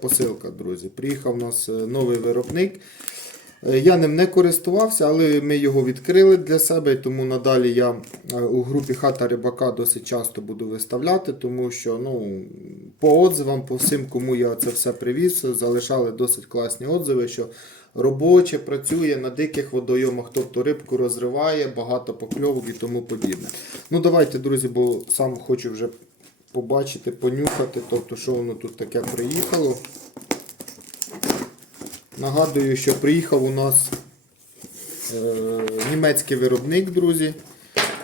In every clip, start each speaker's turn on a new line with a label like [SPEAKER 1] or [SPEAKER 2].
[SPEAKER 1] Посилка, друзі. Приїхав у нас е, новий виробник. Е, Я ним не користувався, але ми його відкрили для себе, тому надалі я е, у групі Хата Рибака досить часто буду виставляти, тому що ну, по отзивам, по всім, кому я це все привіз, залишали досить класні отзиви, що робоче працює на диких водойомах, тобто рибку розриває, багато покльовок і тому подібне. Ну давайте, друзі, бо сам хочу вже побачити, понюхати, тобто, що воно тут таке приїхало. Нагадую, що приїхав у нас е, німецький виробник, друзі.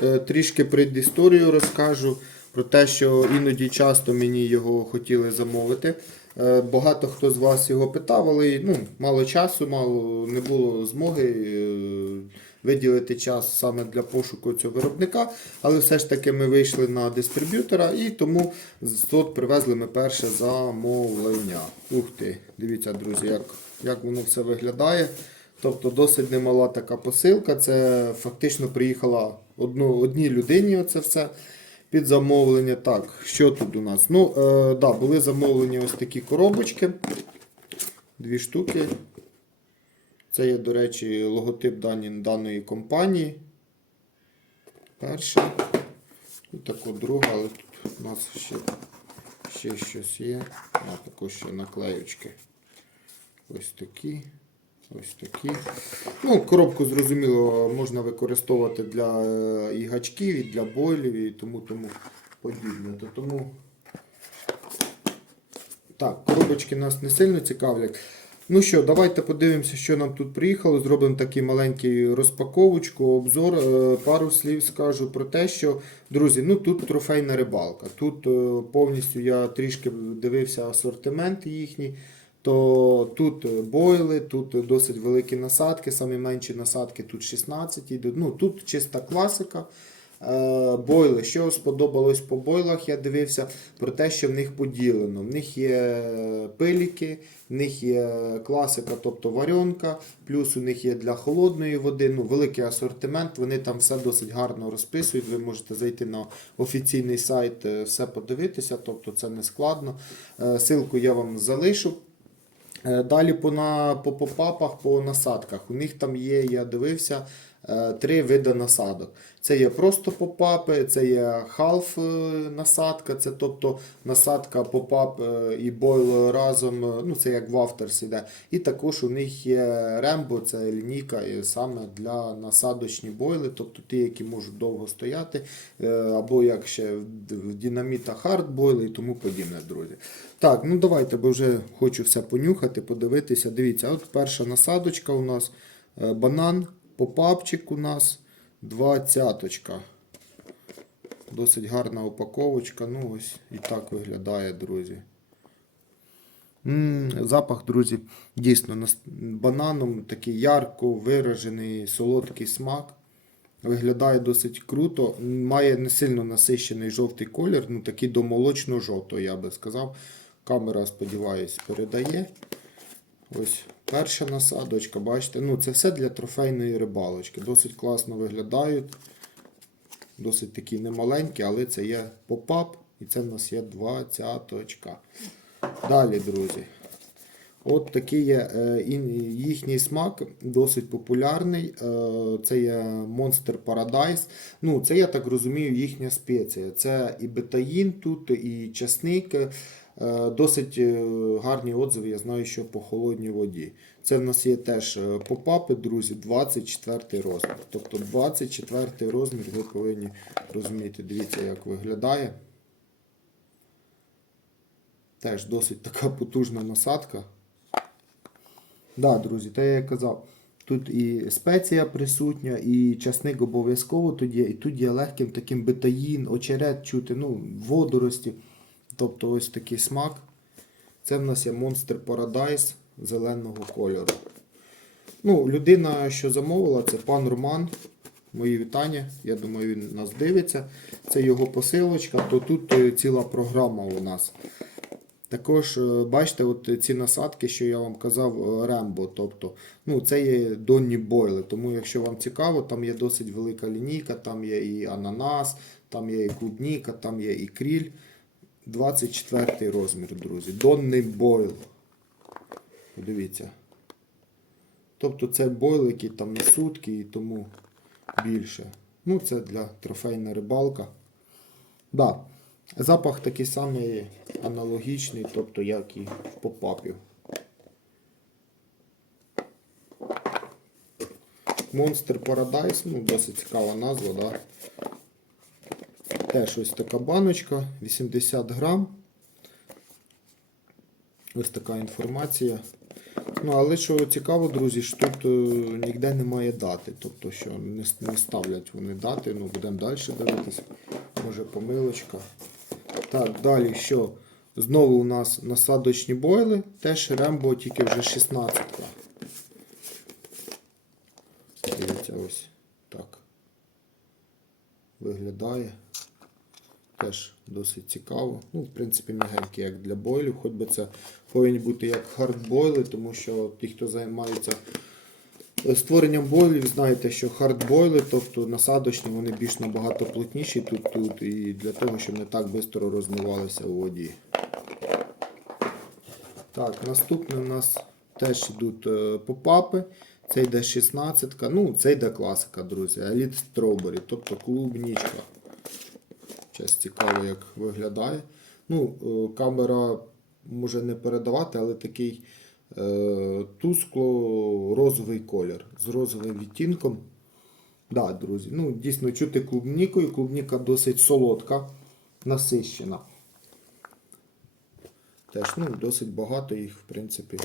[SPEAKER 1] Е, трішки предісторію розкажу про те, що іноді часто мені його хотіли замовити. Е, багато хто з вас його питав, але ну, мало часу, мало не було змоги е, виділити час саме для пошуку цього виробника. Але все ж таки ми вийшли на дистриб'ютора і тому тут привезли ми перше замовлення. Ух ти, дивіться, друзі, як, як воно все виглядає. Тобто досить немала така посилка. Це фактично приїхала одну, одній людині оце все під замовлення. Так, що тут у нас? Ну, е, да, були замовлені ось такі коробочки. Дві штуки. Це є, до речі, логотип даної компанії. Перша. І тако друга, але тут у нас ще, ще щось є. А також ще наклеючки. Ось такі. Ось такі. Ну, коробку, зрозуміло, можна використовувати для е, і гачків, і для бойлів, і тому, тому подібне. То тому так, коробочки нас не сильно цікавлять. Ну що, давайте подивимося, що нам тут приїхало. Зробимо такий маленький розпаковочку, обзор. Е, Пару слів скажу про те, що, друзі, ну тут трофейна рибалка. Тут е, повністю я трішки дивився асортимент їхній. То тут бойли, тут досить великі насадки, самі менші насадки тут 16 йдуть. Ну, тут чиста класика. Е, Бойли. Що сподобалось по бойлах, я дивився про те, що в них поділено. В них є пиліки, в них є класика, тобто варіонка, плюс у них є для холодної води. Ну, великий асортимент. Вони там все досить гарно розписують. Ви можете зайти на офіційний сайт, е, все подивитися, тобто це не складно. Е, Силку я вам залишу. Далі по, на, по попапах, по насадках. У них там є, я дивився, три види насадок. Це є просто попапи, це є халф е, насадка, це тобто насадка попап е, і бойл разом, е, ну це як в авторс іде. І також у них є рембо, це лінійка саме для насадочні бойли, тобто ті, які можуть довго стояти, е, або як ще в динаміта хард бойли і тому подібне, друзі. Так, ну давайте, бо вже хочу все понюхати, подивитися. Дивіться, от перша насадочка у нас е, банан, попапчик у нас, двадцяточка. Досить гарна упаковочка. Ну ось і так виглядає, друзі. м запах, друзі, дійсно бананом такий ярко виражений солодкий смак. Виглядає досить круто. Має не сильно насищений жовтий колір, ну такий до молочно-жовтого, я би сказав. Камера, сподіваюсь, передає. Ось перша насадочка, бачите. Ну, це все для трофейної рибалочки. Досить класно виглядають. Досить такі немаленькі, але це є попап. І це в нас є двадцяточка. Далі, друзі. От такий є е, їхній смак, досить популярний. Е, Це є Monster Paradise. Ну, це, я так розумію, їхня спеція. Це і бетаїн тут, і часник. Е, Досить е, гарні отзиви, я знаю, що по холодній воді. Це в нас є теж е, попапи, друзі, 24 розмір. Тобто 24 розмір, ви повинні розуміти. Дивіться, як виглядає. Теж досить така потужна насадка. Да, друзі, та я казав, тут і спеція присутня, і часник обов'язково тут є, і тут є легким таким бетаїн, очерет чути, ну, водорості. Тобто ось такий смак. Це в нас є Monster Paradise зеленого кольору. Ну, людина, що замовила, це пан Роман. Мої вітання. Я думаю, він нас дивиться. Це його посилочка, то тут е, ціла програма у нас. Також е, бачите, от ці насадки, що я вам казав, Рембо. Тобто, ну, це є донні бойли. Тому, якщо вам цікаво, там є досить велика лінійка, там є і ананас, там є і клубніка, там є і кріль. 24 розмір, друзі. Донний бойл. Подивіться. Тобто це бойлики там на сутки і тому більше. Ну, це для трофейна рибалка. Да. Запах такий самий аналогічний, тобто як і в попапів. Monster Paradise, ну, досить цікава назва, да? Теж ось така баночка, 80 грам. Ось така інформація. Ну, але що цікаво, друзі, що тут е, ніде немає дати. Тобто, що не, не ставлять вони дати, ну будемо далі дивитися. Може помилочка. Так, далі що? Знову у нас насадочні бойли, теж Рембо, тільки вже 16. Дивіться, ось так. Виглядає. Теж досить цікаво. Ну, в принципі, м'ягенький, як для бойлів, хоч би це повинні бути як хардбойли, тому що ті, хто займається е, створенням бойлів, знаєте, що хардбойли, тобто насадочні, вони більш набагато плотніші тут, тут і для того, щоб не так швидко розмивалися у воді. Так, наступне у нас теж йдуть е, попапи. Це йде 16 ну це йде класика, друзі. Elite Strawberry, тобто клубнічка. Зараз цікаво, як виглядає. Ну, е, камера може не передавати, але такий е, тускло-розовий колір з розовим відтінком. Да, друзі, ну дійсно чути клубнікою. Клубніка досить солодка, насищена. Теж ну, досить багато їх, в принципі,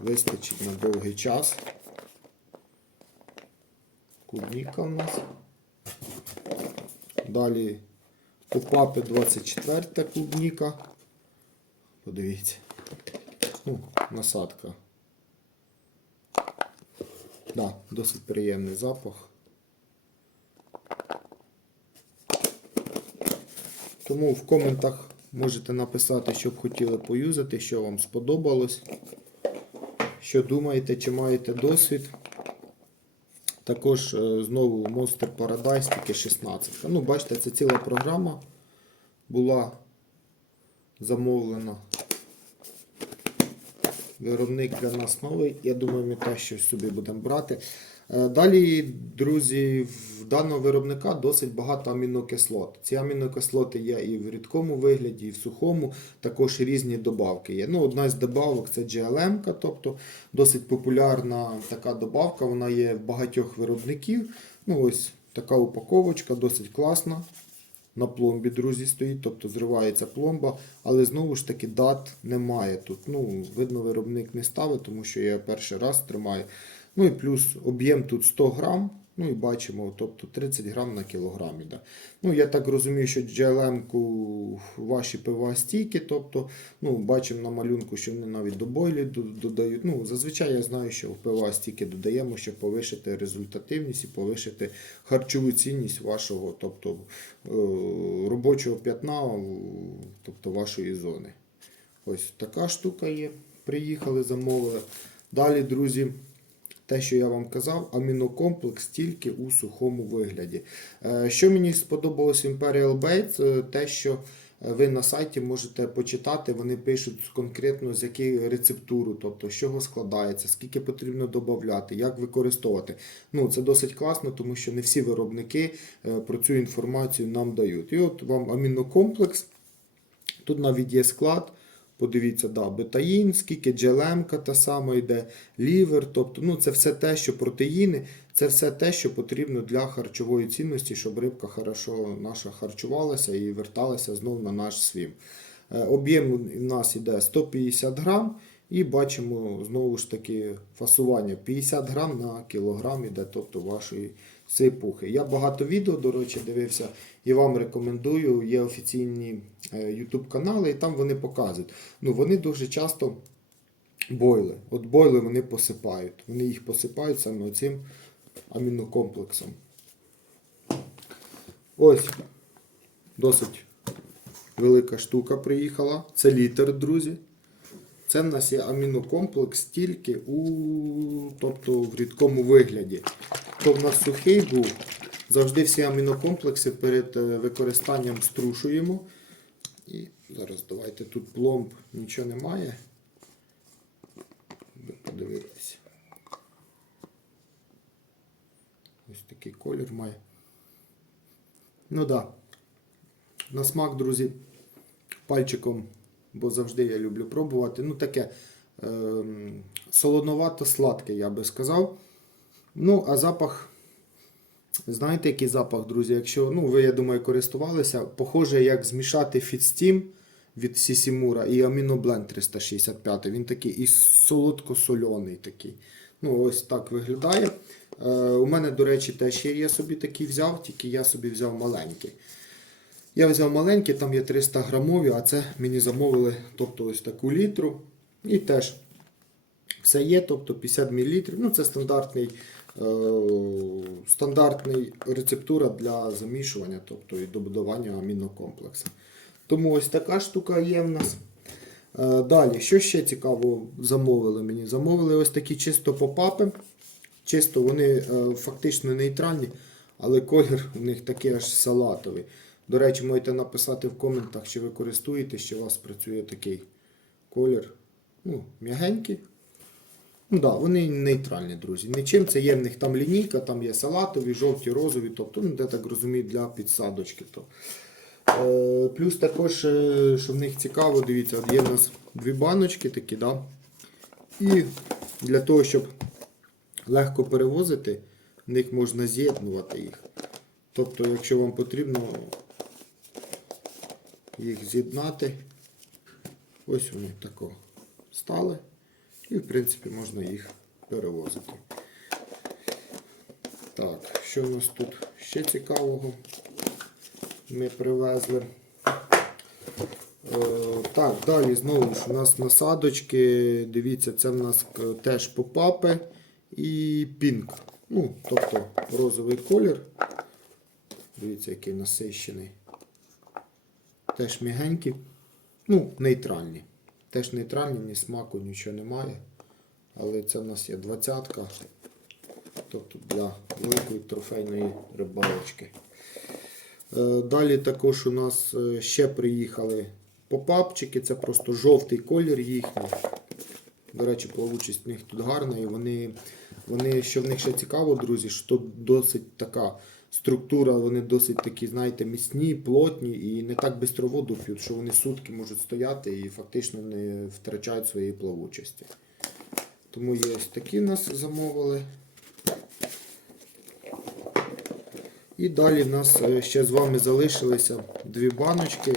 [SPEAKER 1] вистачить на довгий час. Клубніка у нас. Далі у папи 24 клубніка. Подивіться. Ну, насадка. Да, досить приємний запах. Тому в коментах можете написати, що б хотіли поюзати, що вам сподобалось, що думаєте, чи маєте досвід. Також е, знову Monster Paradise тільки 16. Ну, бачите, це ціла програма була замовлена. Виробник для нас новий. Я думаю, ми теж щось собі будемо брати. Е, Далі, друзі, в даного виробника досить багато амінокислот. Ці амінокислоти є і в рідкому вигляді, і в сухому, також різні добавки є. Ну, одна з добавок це GLM, тобто досить популярна така добавка. Вона є в багатьох виробників. Ну, ось така упаковочка, досить класна. На пломбі, друзі, стоїть, тобто зривається пломба, але знову ж таки дат немає тут. Ну, видно, виробник не ставить, тому що я перший раз тримаю. Ну і плюс об'єм тут 100 грам. Ну і бачимо, тобто 30 грам на кілограм іде. Ну, я так розумію, що GLM-ку ваші пива стійкі, тобто, ну, бачимо на малюнку, що вони навіть до бойлі додають. Ну, зазвичай я знаю, що в пива стійки додаємо, щоб повишити результативність і повишити харчову цінність вашого, тобто е, робочого п'ятна, тобто вашої зони. Ось така штука є. Приїхали, замовили. Далі, друзі, те, що я вам казав, амінокомплекс тільки у сухому вигляді. Е, Що мені сподобалось Imperial Baits, е, те, що е, ви на сайті можете почитати, вони пишуть конкретно з якої рецептуру, тобто з чого складається, скільки потрібно додати, як використовувати. Ну, це досить класно, тому що не всі виробники про цю інформацію нам дають. І от вам амінокомплекс. Тут навіть є склад. Подивіться, да, бетаїн, скільки джелемка та сама йде, лівер. Тобто, ну, це все те, що протеїни, це все те, що потрібно для харчової цінності, щоб рибка хорошо наша харчувалася і верталася знову на наш свім. Е, Об'єм у нас йде 150 грам. І бачимо знову ж таки фасування 50 грам на кілограм іде, тобто вашої сипухи. Я багато відео, до речі, дивився і вам рекомендую. Є офіційні е, YouTube канали, і там вони показують. Ну, вони дуже часто бойли. От бойли вони посипають. Вони їх посипають саме цим амінокомплексом. Ось досить велика штука приїхала. Це літр, друзі. Це в нас є амінокомплекс тільки у, тобто в рідкому вигляді. То в нас сухий був. Завжди всі амінокомплекси перед е, використанням струшуємо. І зараз давайте тут пломб нічого немає. подивитися. Ось такий колір має. Ну так. Да. На смак, друзі, пальчиком, бо завжди я люблю пробувати. Ну, таке ем, солоновато-сладке, я би сказав. Ну, а запах. Знаєте, який запах, друзі? Якщо, ну, ви, я думаю, користувалися, похоже, як змішати фітстім від Сісімура і Аміноблен 365. Він такий і солодко-сольоний такий. Ну, ось так виглядає. Е, у мене, до речі, теж є, я собі такий взяв, тільки я собі взяв маленький. Я взяв маленький, там є 300 грамові, а це мені замовили тобто ось таку літру. І теж все є, тобто 50 мл. Ну, це стандартний, стандартний рецептура для замішування, тобто і добудування амінокомплексу. Тому ось така штука є в нас. Е, Далі, що ще цікаво замовили мені? Замовили ось такі чисто попапи. Чисто вони е, фактично нейтральні, але колір у них такий аж салатовий. До речі, можете написати в коментах, чи ви користуєтесь, чи у вас працює такий колір. Ну, м'ягенький. Ну да, вони нейтральні, друзі. Нічим це є в них там лінійка, там є салатові, жовті, розові, тобто, ну, я так розумію, для підсадочки. То. Е, плюс також, е, що в них цікаво, дивіться, є в нас дві баночки такі, да? і для того, щоб легко перевозити, в них можна з'єднувати їх. Тобто, якщо вам потрібно їх з'єднати, ось вони тако стали. І, в принципі, можна їх перевозити. Так, що у нас тут ще цікавого? Ми привезли. Е, так, далі знову ж у нас насадочки. Дивіться, це в нас теж попапи і пінк. Ну, тобто розовий колір. Дивіться, який насищений. Теж м'ягенькі. Ну, нейтральні. Теж нейтральні, ні смаку, нічого немає. Але це в нас є двадцятка. Тобто для великої трофейної рибалочки. Е, Далі також у нас е, ще приїхали попапчики, це просто жовтий колір їхній. До речі, плавучість в них тут гарна. І вони, вони, що в них ще цікаво, друзі, що тут досить така структура, вони досить такі, знаєте, міцні, плотні і не так швидко воду п'ють, що вони сутки можуть стояти і фактично не втрачають своєї плавучості. Тому є ось такі нас замовили. І далі в нас е, ще з вами залишилися дві баночки.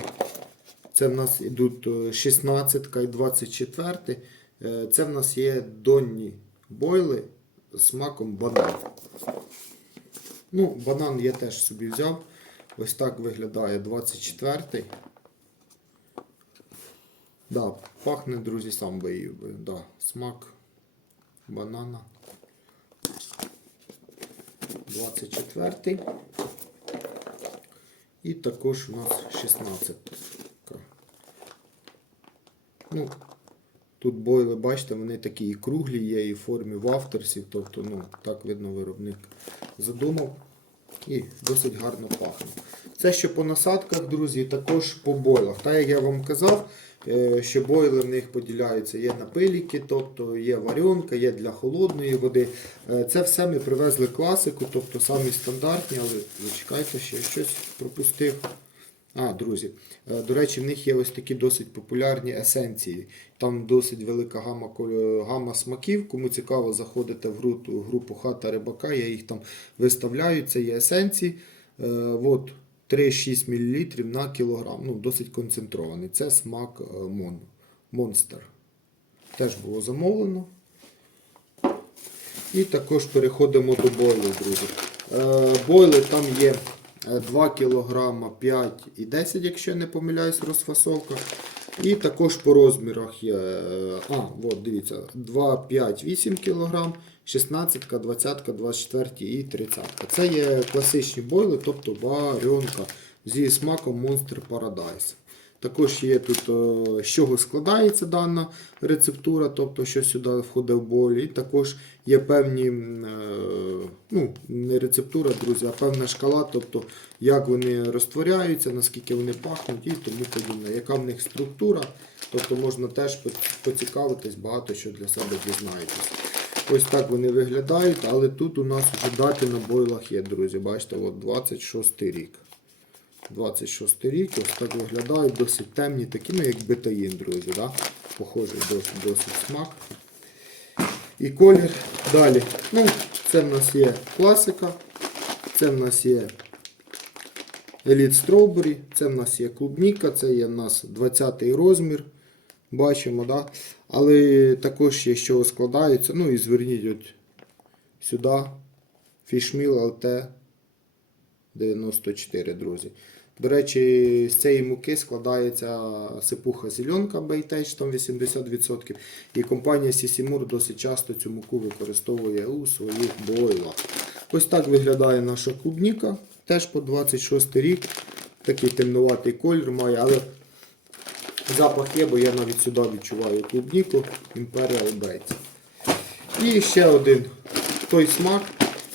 [SPEAKER 1] Це в нас йдуть е, 16 і 24. Е, Це в нас є донні бойли з смаком банан. Ну, банан я теж собі взяв. Ось так виглядає 24. Да, пахне, друзі, сам би. Да, смак банана. 24. І також у нас 16. Ну, тут бойли, бачите, вони такі і круглі є, і в формі вафтерсів, тобто, ну, так видно, виробник задумав. І досить гарно пахне. Це що по насадках, друзі, також по бойлах. Та, як я вам казав, е, що бойли в них поділяються. Є напиліки, тобто є варіонка, є для холодної води. Е, Це все ми привезли класику, тобто самі стандартні, але зачекайте, ще щось пропустив. А, друзі, е, до речі, в них є ось такі досить популярні есенції. Там досить велика гама, гама смаків. Кому цікаво, заходите в групу, групу хата рибака, я їх там виставляю. Це є есенції. Е, от 3-6 мл на кілограм. Ну, досить концентрований. Це смак е, мон, Монстер. Теж було замовлено. І також переходимо до бойлу, друзі. Бойли там є 2 кг, 5 і 10, якщо я не помиляюсь, розфасовка. І також по розмірах є. е, А, от, дивіться, 2, 5, 8 кг, 16, 20, 24 і 30. Це є класичні бойли, тобто варіонка зі смаком Monster Paradise. Також є тут, е, з чого складається дана рецептура, тобто що сюди входить в боль. І також є певні, е, ну, не рецептура, друзі, а певна шкала, тобто як вони розтворяються, наскільки вони пахнуть і тому подібне. Яка в них структура, тобто можна теж поцікавитись, багато що для себе дізнаєтесь. Ось так вони виглядають, але тут у нас вже дати на бойлах є, друзі. Бачите, от 26 рік. 26 рік, ось так виглядають, досить темні, такі, ну як бетаїн, друзі. Да? Похожий досить, досить смак. І колір. Далі. Ну, це в нас є класика, це в нас є Elite Strawberry, це в нас є клубніка, це є в нас 20 розмір. Бачимо, да? але також є, що складається. Ну і зверніть от сюди Fishmeal LT 94, друзі. До речі, з цієї муки складається сипуха зеленка Бейтеч, там 80%. І компанія Сісімур досить часто цю муку використовує у своїх бойлах. Ось так виглядає наша клубніка. Теж по 26 рік. Такий темнуватий колір має, але запах є, бо я навіть сюди відчуваю клубніку Imperial Bates. І ще один той смак,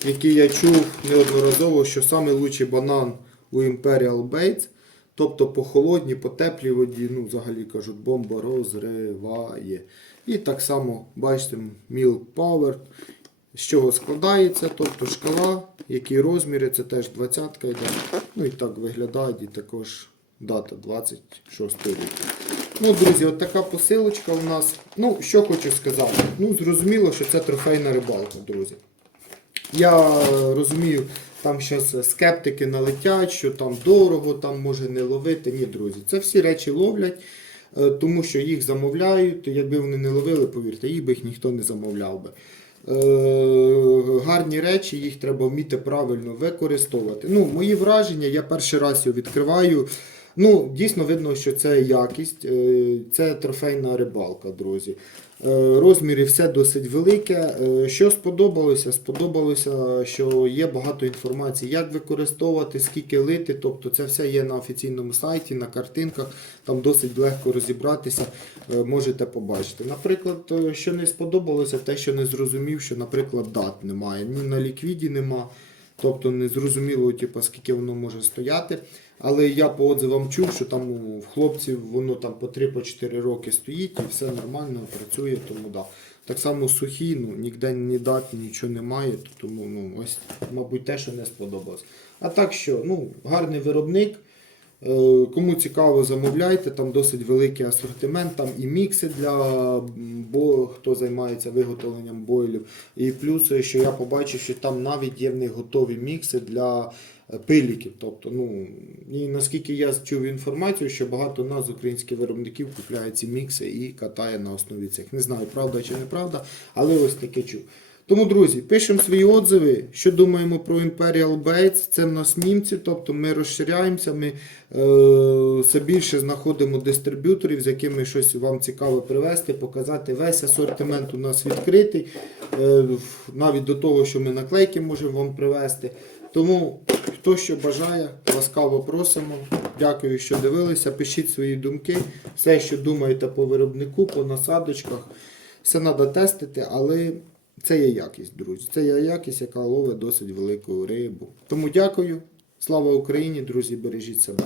[SPEAKER 1] який я чув неодноразово, що найкращий банан у Imperial Bates, тобто по холодній, по теплій воді, ну взагалі кажуть, бомба розриває. І так само, бачите, Milk Power, з чого складається, тобто шкала, які розміри, це теж 20 йде. Ну і так виглядає і також дата 26 рік. Ну, друзі, от така посилочка у нас. Ну, що хочу сказати. Ну, зрозуміло, що це трофейна рибалка, друзі. Я розумію, там зараз скептики налетять, що там дорого, там може не ловити. Ні, друзі, це всі речі ловлять, е, тому що їх замовляють. Якби вони не ловили, повірте, їх би їх ніхто не замовляв би. Е, Гарні речі, їх треба вміти правильно використовувати. Ну, мої враження, я перший раз його відкриваю. Ну, дійсно видно, що це якість, е, це трофейна рибалка, друзі. Е, Розміри все досить велике. Е, Що сподобалося? Сподобалося, що є багато інформації, як використовувати, скільки лити. Тобто це все є на офіційному сайті, на картинках. Там досить легко розібратися, можете побачити. Наприклад, що не сподобалося, те, що не зрозумів, що, наприклад, дат немає. Ні на ліквіді нема. Тобто не зрозуміло, типу, скільки воно може стояти. Але я по отзивам чув, що там у хлопців воно там по 3-4 роки стоїть і все нормально працює, тому да. Так само сухі, ну ніде ні дат, нічого немає, тому ну, ось, мабуть, те, що не сподобалось. А так що, ну, гарний виробник. Е, Кому цікаво, замовляйте, там досить великий асортимент, там і мікси для бо хто займається виготовленням бойлів. І плюс, що я побачив, що там навіть є в них готові мікси для пиліків. Тобто, ну, і наскільки я чув інформацію, що багато нас, українських виробників, купляє ці мікси і катає на основі цих. Не знаю, правда чи неправда, але ось таке чув. Тому, друзі, пишемо свої отзиви, що думаємо про Imperial Bates. Це в нас німці, тобто ми розширяємося, ми е, все більше знаходимо дистриб'юторів, з якими щось вам цікаве привезти, показати. Весь асортимент у нас відкритий, е, навіть до того, що ми наклейки можемо вам привезти. Тому, хто що бажає, ласкаво просимо. Дякую, що дивилися. Пишіть свої думки, все, що думаєте по виробнику, по насадочках. Все треба тестити, але це є якість, друзі. Це є якість, яка ловить досить велику рибу. Тому дякую. Слава Україні, друзі, бережіть себе.